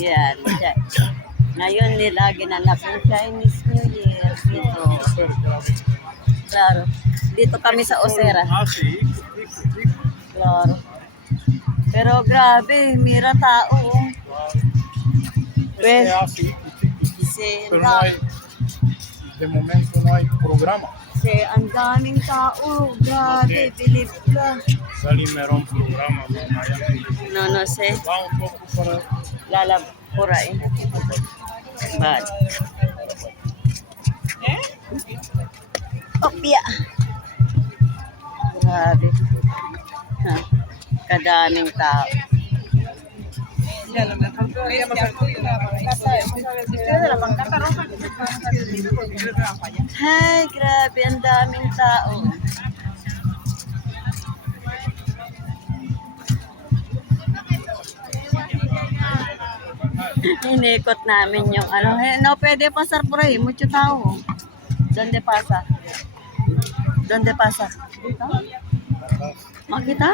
Yan. Ngayon nila ginanap yung Chinese New Year dito. Claro. Dito kami sa Osera. Claro. Pero grabe, mira tao. Es así. Pero no hay, de momento no hay programa. Kasi ang daming tao. Grabe, believe ka. Salim meron programa. No sé. Va un poco para... Lalapurain. Bad. Opya. Grabe. Ha. Kadaming tao. Hay, grabe, ang daming tao. Inikot namin yung ano. No, pwede pasar por ahí. Mucho tao. Donde pasa? Donde pasa? Dito? Makita?